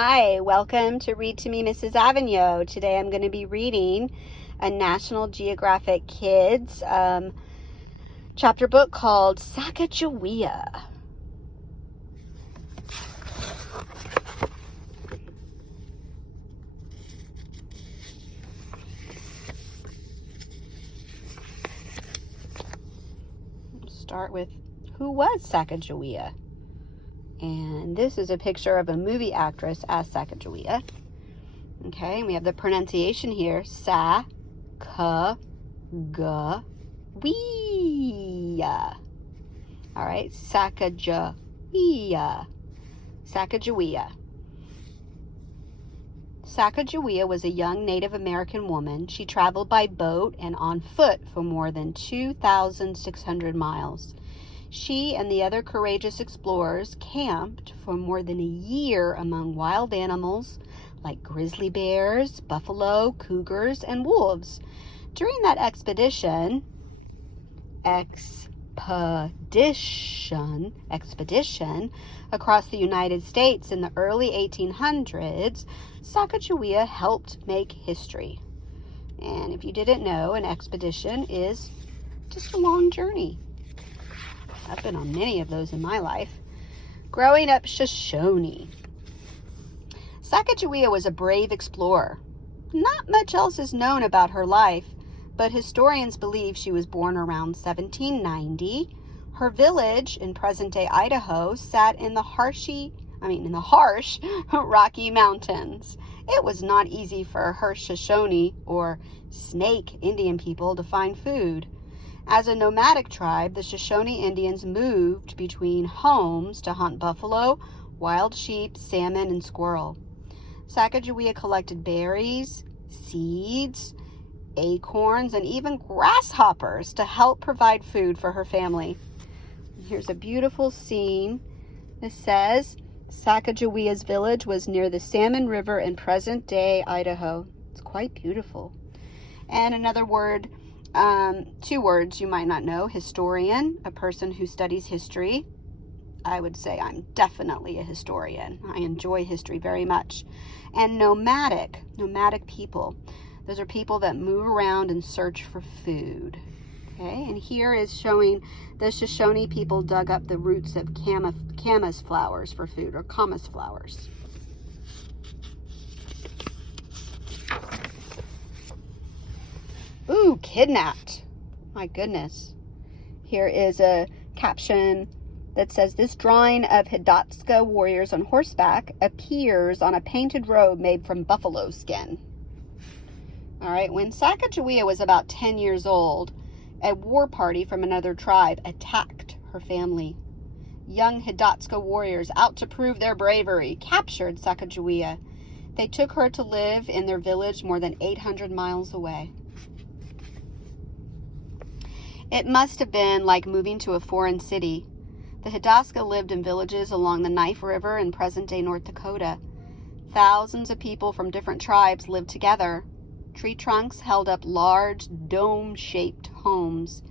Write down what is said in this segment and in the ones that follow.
Hi, welcome to Read to Me, Mrs. Avignon. Today I'm going to be reading a National Geographic Kids chapter book called Sacajawea. Start with who was Sacajawea? And this is a picture of a movie actress as Sacajawea. Okay, and we have the pronunciation here, Sacajawea. All right, Sacajawea. Sacajawea. Sacajawea was a young Native American woman. She traveled by boat and on foot for more than 2,600 miles. She and the other courageous explorers camped for more than a year among wild animals like grizzly bears, buffalo, cougars, and wolves. During that expedition across the United States in the early 1800s, Sacajawea helped make history. And if you didn't know, an expedition is just a long journey. I've been on many of those in my life. Growing up Shoshone. Sacajawea was a brave explorer. Not much else is known about her life, but historians believe she was born around 1790. Her village in present-day Idaho sat in the harsh Rocky Mountains. It was not easy for her Shoshone or Snake Indian people to find food. As a nomadic tribe, the Shoshone Indians moved between homes to hunt buffalo, wild sheep, salmon, and squirrel. Sacajawea collected berries, seeds, acorns, and even grasshoppers to help provide food for her family. Here's a beautiful scene. It says, Sacagawea's village was near the Salmon River in present-day Idaho. It's quite beautiful. And another word, two words you might not know. Historian, a person who studies history. I would say I'm definitely a historian. I enjoy history very much. And nomadic people. Those are people that move around and search for food. Okay, and here is showing the Shoshone people dug up the roots of camas flowers for food, or camas flowers. Ooh, kidnapped. My goodness. Here is a caption that says, this drawing of Hidatsa warriors on horseback appears on a painted robe made from buffalo skin. All right, when Sacajawea was about 10 years old, a war party from another tribe attacked her family. Young Hidatsa warriors, out to prove their bravery, captured Sacajawea. They took her to live in their village more than 800 miles away. It must have been like moving to a foreign city. The Hidatsa lived in villages along the Knife River in present-day North Dakota. Thousands of people from different tribes lived together. Tree trunks held up large, dome-shaped homes.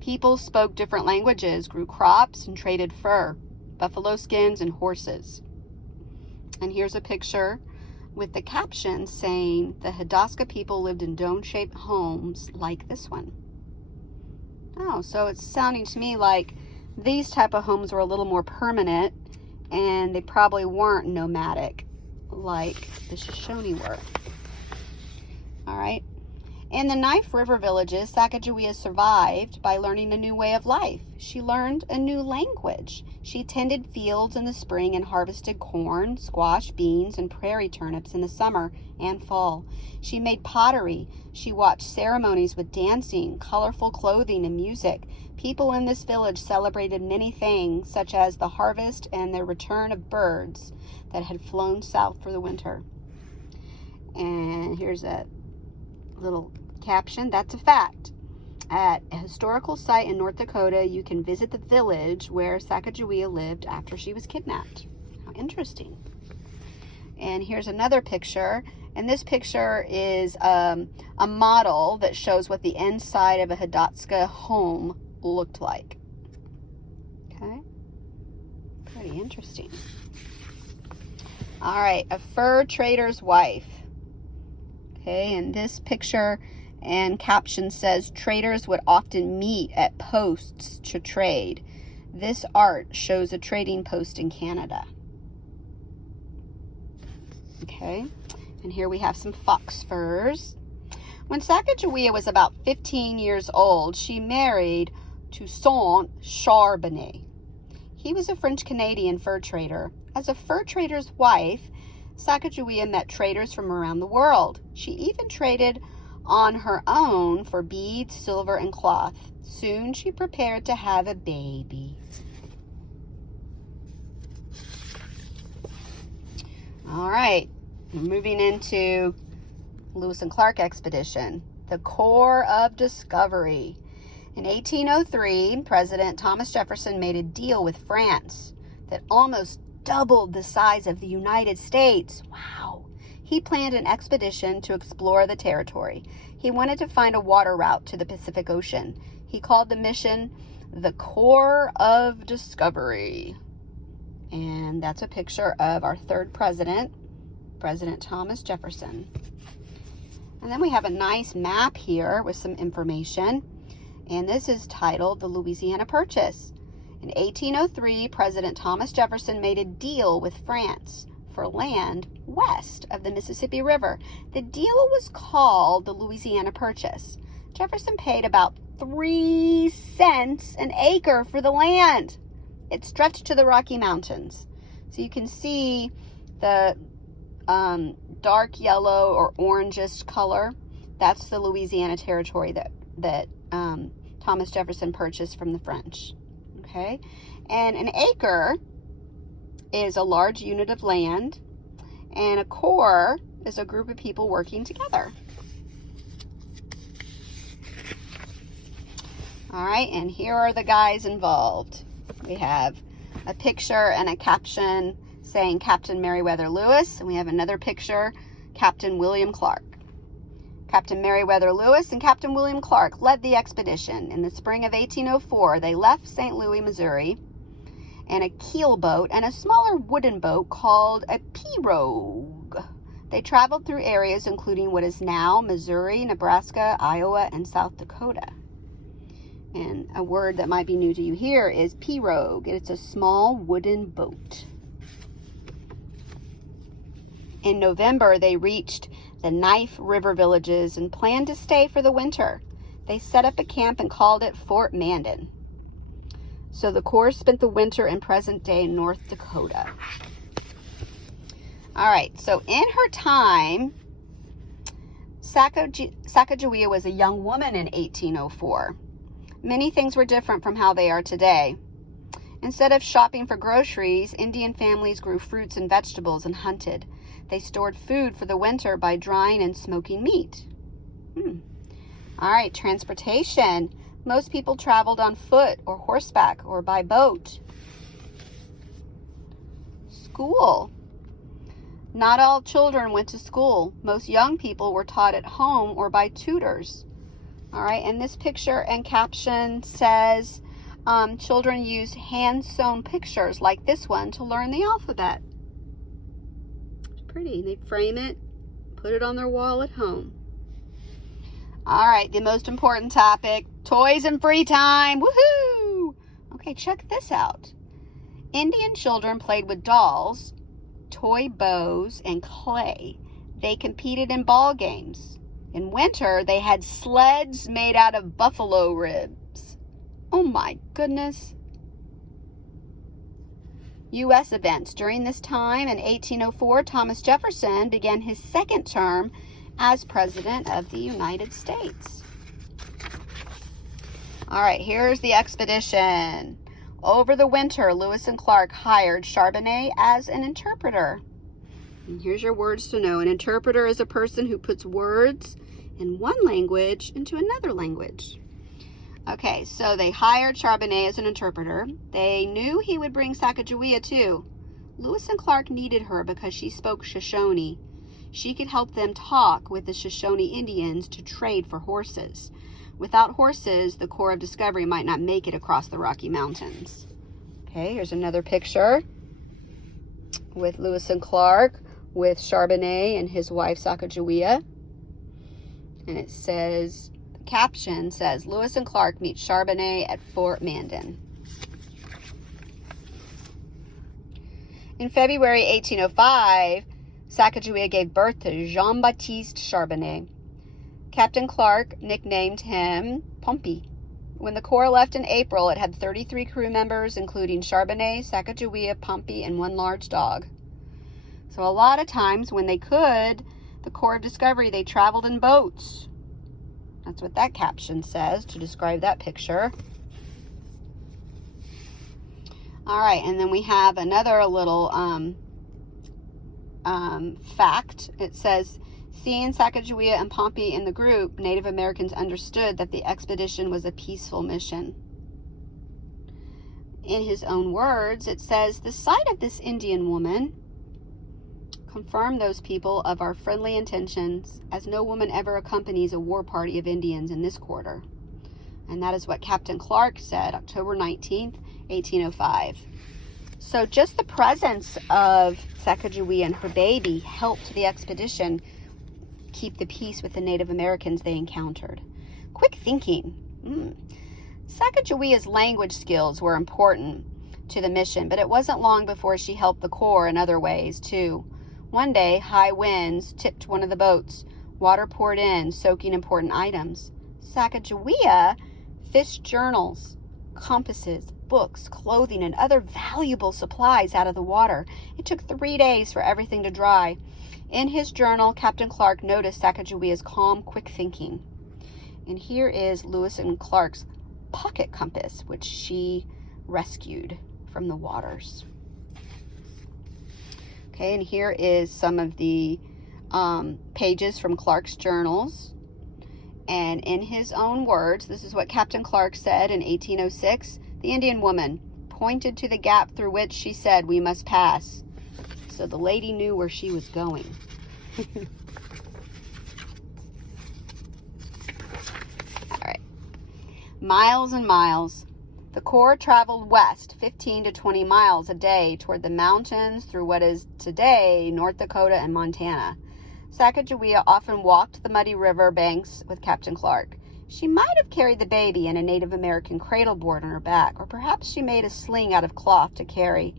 People spoke different languages, grew crops, and traded fur, buffalo skins, and horses. And here's a picture with the caption saying the Hidatsa people lived in dome-shaped homes like this one. Oh, so it's sounding to me like these type of homes were a little more permanent, and they probably weren't nomadic like the Shoshone were. All right. In the Knife River villages, Sacajawea survived by learning a new way of life. She learned a new language. She tended fields in the spring and harvested corn, squash, beans, and prairie turnips in the summer and fall. She made pottery. She watched ceremonies with dancing, colorful clothing, and music. People in this village celebrated many things, such as the harvest and the return of birds that had flown south for the winter. And here's a little caption. That's a fact. At a historical site in North Dakota, you can visit the village where Sacajawea lived after she was kidnapped. How interesting. And here's another picture. And this picture is a model that shows what the inside of a Hidatsa home looked like. Okay. Pretty interesting. All right, a fur trader's wife. Okay, and this picture and caption says traders would often meet at posts to trade. This art shows a trading post in Canada. Okay, and here we have some fox furs. When Sacajawea was about 15 years old, she married Toussaint Charbonnet. He was a French-Canadian fur trader. As a fur trader's wife, Sacajawea met traders from around the world. She even traded on her own for beads, silver, and cloth. Soon she prepared to have a baby. All right, we're moving into Lewis and Clark expedition, the Corps of Discovery. In 1803, President Thomas Jefferson made a deal with France that almost doubled the size of the United States. Wow. He planned an expedition to explore the territory. He wanted to find a water route to the Pacific Ocean. He called the mission the Corps of Discovery. And that's a picture of our third president, President Thomas Jefferson. And then we have a nice map here with some information. And this is titled the Louisiana Purchase. In 1803, President Thomas Jefferson made a deal with France for land west of the Mississippi River. The deal was called the Louisiana Purchase. Jefferson paid about 3 cents an acre for the land. It stretched to the Rocky Mountains. So you can see the dark yellow or orangish color. That's the Louisiana territory that Thomas Jefferson purchased from the French. Okay, and an acre is a large unit of land, and a corps is a group of people working together. All right, and here are the guys involved. We have a picture and a caption saying Captain Meriwether Lewis, and we have another picture, Captain William Clark. Captain Meriwether Lewis and Captain William Clark led the expedition. In the spring of 1804, they left St. Louis, Missouri, in a keel boat and a smaller wooden boat called a pirogue. They traveled through areas including what is now Missouri, Nebraska, Iowa, and South Dakota. And a word that might be new to you here is pirogue. It's a small wooden boat. In November, they reached the Knife River villages and planned to stay for the winter. They set up a camp and called it Fort Mandan. So the Corps spent the winter in present-day North Dakota. All right, so in her time, Sacajawea was a young woman in 1804. Many things were different from how they are today. Instead of shopping for groceries, Indian families grew fruits and vegetables and hunted. They stored food for the winter by drying and smoking meat. All right, transportation. Most people traveled on foot or horseback or by boat. School. Not all children went to school. Most young people were taught at home or by tutors. All right, and this picture and caption says children use hand-sewn pictures like this one to learn the alphabet. Pretty. They frame it, put it on their wall at home. All right, the most important topic, toys and free time. Woohoo! Okay, check this out. Indian children played with dolls, toy bows, and clay. They competed in ball games. In winter, they had sleds made out of buffalo ribs. Oh my goodness. U.S. events. During this time, in 1804, Thomas Jefferson began his second term as President of the United States. All right, here's the expedition. Over the winter, Lewis and Clark hired Charbonnet as an interpreter. And here's your words to know. An interpreter is a person who puts words in one language into another language. Okay, so they hired Charbonnet as an interpreter. They knew he would bring Sacajawea too. Lewis and Clark needed her because she spoke Shoshone. She could help them talk with the Shoshone Indians to trade for horses. Without horses, the Corps of Discovery might not make it across the Rocky Mountains. Okay, here's another picture. with Lewis and Clark, with Charbonnet and his wife Sacajawea. And it says, the caption says, Lewis and Clark meet Charbonnet at Fort Mandan. In February 1805, Sacajawea gave birth to Jean-Baptiste Charbonnet. Captain Clark nicknamed him Pompey. When the Corps left in April, it had 33 crew members, including Charbonnet, Sacajawea, Pompey, and one large dog. So a lot of times when they could, the Corps of Discovery, they traveled in boats. That's what that caption says to describe that picture. All right, and then we have another little fact. It says, seeing Sacajawea and Pompey in the group, Native Americans understood that the expedition was a peaceful mission. In his own words, it says, the sight of this Indian woman confirmed those people of our friendly intentions, as no woman ever accompanies a war party of Indians in this quarter. And that is what Captain Clark said, October 19th, 1805. So just the presence of Sacajawea and her baby helped the expedition keep the peace with the Native Americans they encountered. Quick thinking. Sacagawea's language skills were important to the mission, but it wasn't long before she helped the Corps in other ways, too. One day, high winds tipped one of the boats. Water poured in, soaking important items. Sacajawea fished journals, compasses, books, clothing, and other valuable supplies out of the water. It took 3 days for everything to dry. In his journal, Captain Clark noticed Sacagawea's calm, quick thinking. And here is Lewis and Clark's pocket compass, which she rescued from the waters. Okay, and here is some of the pages from Clark's journals. And in his own words, this is what Captain Clark said in 1806. The Indian woman pointed to the gap through which she said, we must pass. So the lady knew where she was going. All right. Miles and miles. The Corps traveled west 15 to 20 miles a day toward the mountains through what is today North Dakota and Montana. Sacajawea often walked the muddy river banks with Captain Clark. She might have carried the baby in a Native American cradle board on her back, or perhaps she made a sling out of cloth to carry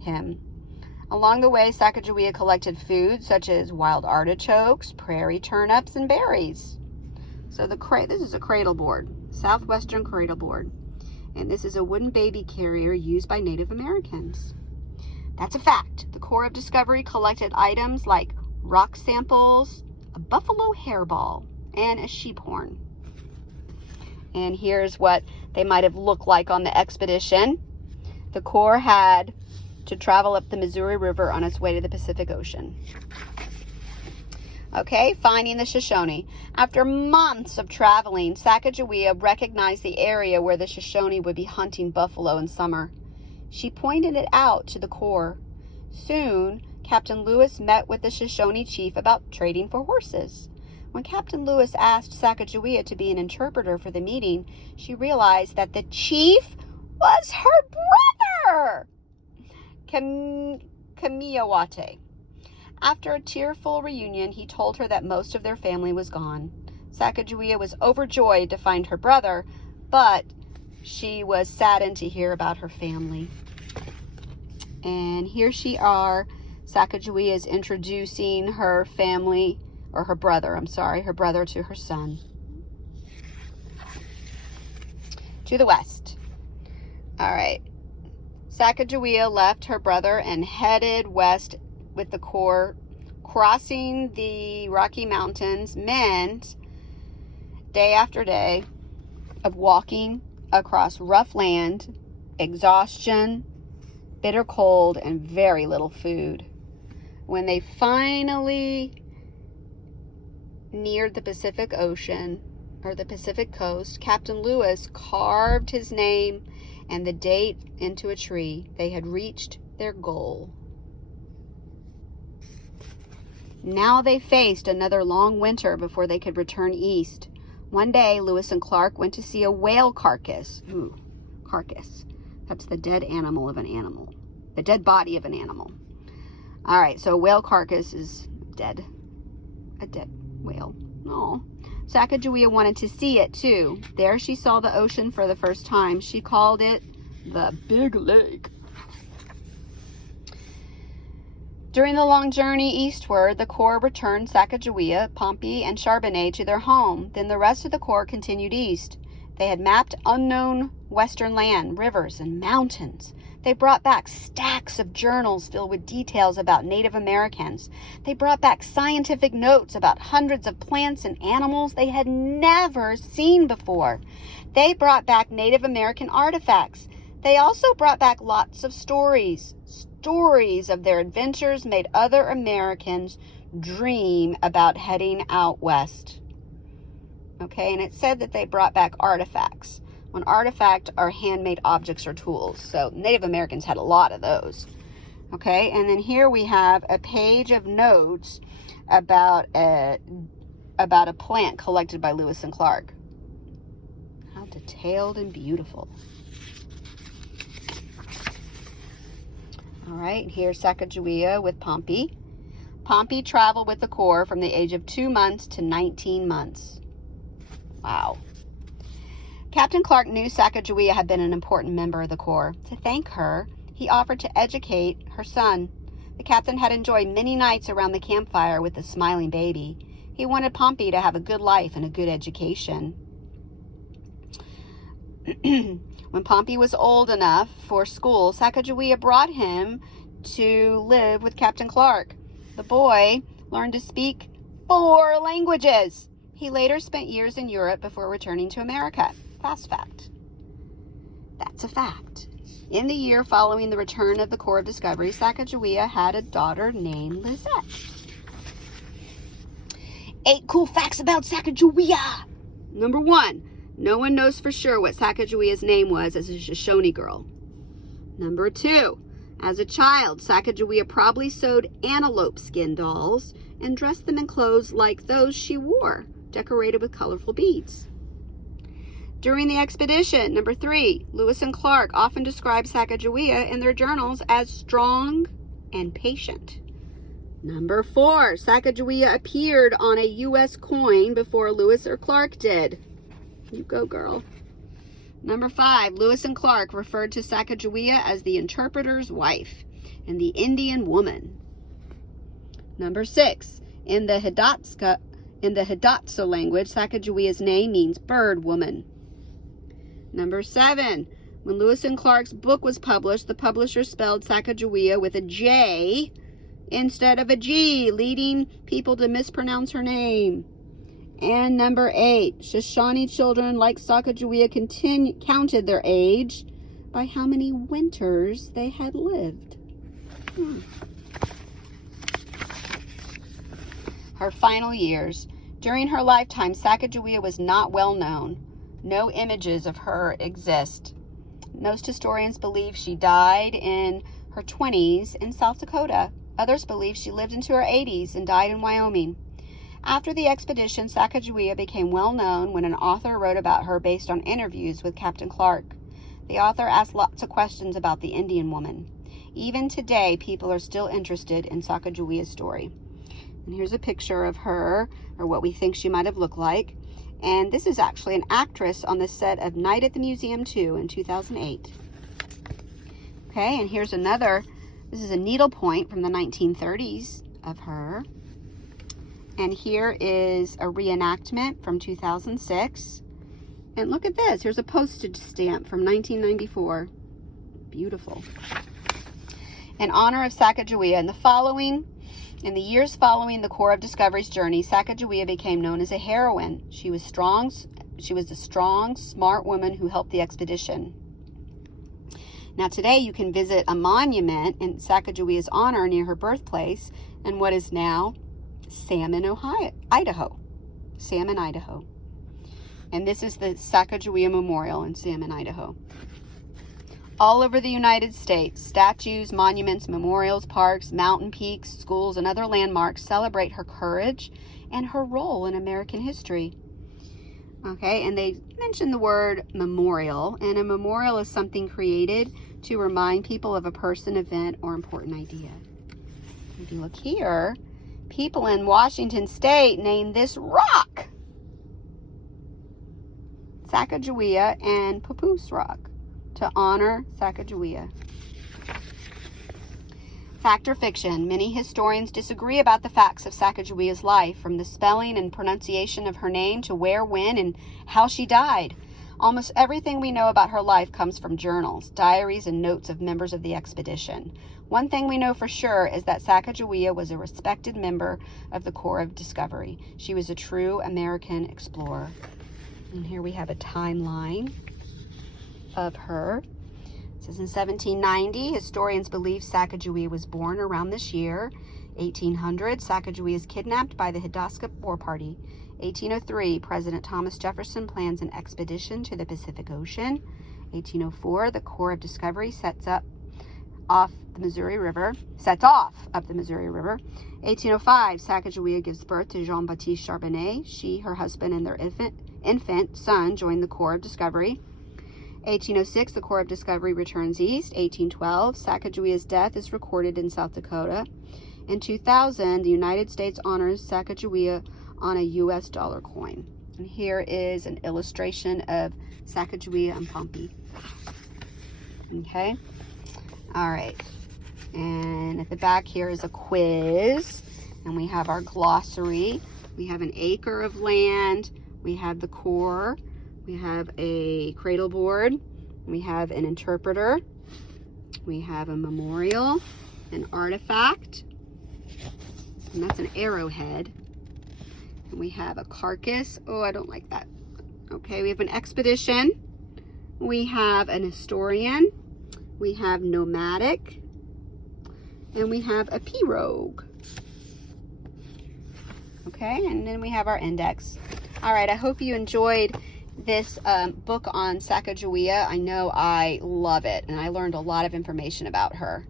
him. Along the way, Sacajawea collected food such as wild artichokes, prairie turnips, and berries. So this is a cradle board, Southwestern cradle board. And this is a wooden baby carrier used by Native Americans. That's a fact. The Corps of Discovery collected items like rock samples, a buffalo hairball, and a sheep horn. And here's what they might have looked like on the expedition. The Corps had to travel up the Missouri River on its way to the Pacific Ocean. Okay, finding the Shoshone. After months of traveling, Sacajawea recognized the area where the Shoshone would be hunting buffalo in summer. She pointed it out to the Corps. Soon, Captain Lewis met with the Shoshone chief about trading for horses. When Captain Lewis asked Sacajawea to be an interpreter for the meeting, she realized that the chief was her brother, Kamiawate. After a tearful reunion, he told her that most of their family was gone. Sacajawea was overjoyed to find her brother, but she was saddened to hear about her family. And here she are. Sacajawea is introducing her family, or her brother to her son. To the west. All right. Sacajawea left her brother and headed west with the Corps, crossing the Rocky Mountains, meant day after day of walking across rough land, exhaustion, bitter cold, and very little food. When they finally neared the Pacific Ocean, or the Pacific coast, Captain Lewis carved his name and the date into a tree. They had reached their goal. Now they faced another long winter before they could return east. One day, Lewis and Clark went to see a whale carcass. Carcass. That's the dead animal of an animal. The dead body of an animal. All right, so a whale carcass is dead. A dead whale. Oh. Sacagawea wanted to see it too. There she saw the ocean for the first time. She called it the Big Lake. During the long journey eastward, the Corps returned Sacajawea, Pompey, and Charbonnet to their home. Then the rest of the Corps continued east. They had mapped unknown western land, rivers, and mountains. They brought back stacks of journals filled with details about Native Americans. They brought back scientific notes about hundreds of plants and animals they had never seen before. They brought back Native American artifacts. They also brought back lots of stories. Stories of their adventures made other Americans dream about heading out west. Okay, and it said that they brought back artifacts. An artifact are handmade objects or tools. So Native Americans had a lot of those. Okay, and then here we have a page of notes about a plant collected by Lewis and Clark. How detailed and beautiful. All right, here's Sacagawea with Pompey. Pompey traveled with the Corps from the age of 2 months to 19 months. Wow. Captain Clark knew Sacagawea had been an important member of the Corps. To thank her, he offered to educate her son. The captain had enjoyed many nights around the campfire with the smiling baby. He wanted Pompey to have a good life and a good education. When Pompey was old enough for school, Sacagawea brought him to live with Captain Clark. The boy learned to speak 4 languages. He later spent years in Europe before returning to America. Fast fact. That's a fact. In the year following the return of the Corps of Discovery, Sacagawea had a daughter named Lizette. 8 cool facts about Sacagawea. Number 1. No one knows for sure what Sacagawea's name was as a Shoshone girl. Number 2. As a child, Sacagawea probably sewed antelope skin dolls and dressed them in clothes like those she wore, decorated with colorful beads. During the expedition, number 3, Lewis and Clark often described Sacagawea in their journals as strong and patient. Number 4, Sacagawea appeared on a U.S. coin before Lewis or Clark did. You go, girl. Number 5, Lewis and Clark referred to Sacagawea as the interpreter's wife and the Indian woman. Number 6, in the Hidatsa language, Sacagawea's name means bird woman. Number 7, when Lewis and Clark's book was published, the publisher spelled Sacagawea with a J instead of a G, leading people to mispronounce her name. And number 8, Shoshone children like Sacagawea counted their age by how many winters they had lived. Her final years. During her lifetime, Sacagawea was not well known. No images of her exist. Most historians believe she died in her 20s in South Dakota. Others believe she lived into her 80s and died in Wyoming. After the expedition, Sacagawea became well known when an author wrote about her based on interviews with Captain Clark. The author asked lots of questions about the Indian woman. Even today, people are still interested in Sacagawea's story. And here's a picture of her, or what we think she might have looked like. And this is actually an actress on the set of Night at the Museum 2 in 2008. Okay, and here's another. This is a needlepoint from the 1930s of her. And here is a reenactment from 2006. And look at this. Here's a postage stamp from 1994. Beautiful. In honor of Sacagawea, in the years following the Corps of Discovery's journey, Sacagawea became known as a heroine. She was a strong, smart woman who helped the expedition. Now today you can visit a monument in Sacagawea's honor near her birthplace in what is now Salmon, Idaho. And this is the Sacagawea Memorial in Salmon, Idaho. All over the United States, statues, monuments, memorials, parks, mountain peaks, schools, and other landmarks celebrate her courage and her role in American history. Okay, and they mention the word memorial, and a memorial is something created to remind people of a person, event, or important idea. If you look here, people in Washington State named this rock Sacajawea and Papoose Rock to honor Sacajawea. Fact or fiction? Many historians disagree about the facts of Sacagawea's life, from the spelling and pronunciation of her name to where, when, and how she died. Almost everything we know about her life comes from journals, diaries, and notes of members of the expedition. One thing we know for sure is that Sacajawea was a respected member of the Corps of Discovery. She was a true American explorer. And here we have a timeline of her. It says in 1790, historians believe Sacajawea was born around this year. 1800, Sacajawea is kidnapped by the Hidalgo War Party. 1803, President Thomas Jefferson plans an expedition to the Pacific Ocean. 1804, the Corps of Discovery sets off up the Missouri River. 1805, Sacajawea gives birth to Jean-Baptiste Charbonnet. She, her husband, and their infant son joined the Corps of Discovery. 1806, the Corps of Discovery returns east. 1812, Sacagawea's death is recorded in South Dakota. In 2000, the United States honors Sacajawea on a U.S. dollar coin. And here is an illustration of Sacajawea and Pompey. Okay. All right. And at the back here is a quiz. And we have our glossary. We have an acre of land. We have the Corps. We have a cradle board. We have an interpreter. We have a memorial, an artifact. And that's an arrowhead. And we have a carcass. Oh, I don't like that. Okay, we have an expedition. We have an historian. We have nomadic. And we have a pirogue. Okay, and then we have our index. All right, I hope you enjoyed this book on Sacajawea. I know I love it, and I learned a lot of information about her.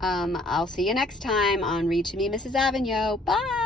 I'll see you next time on Read to Me, Mrs. Avignon. Bye!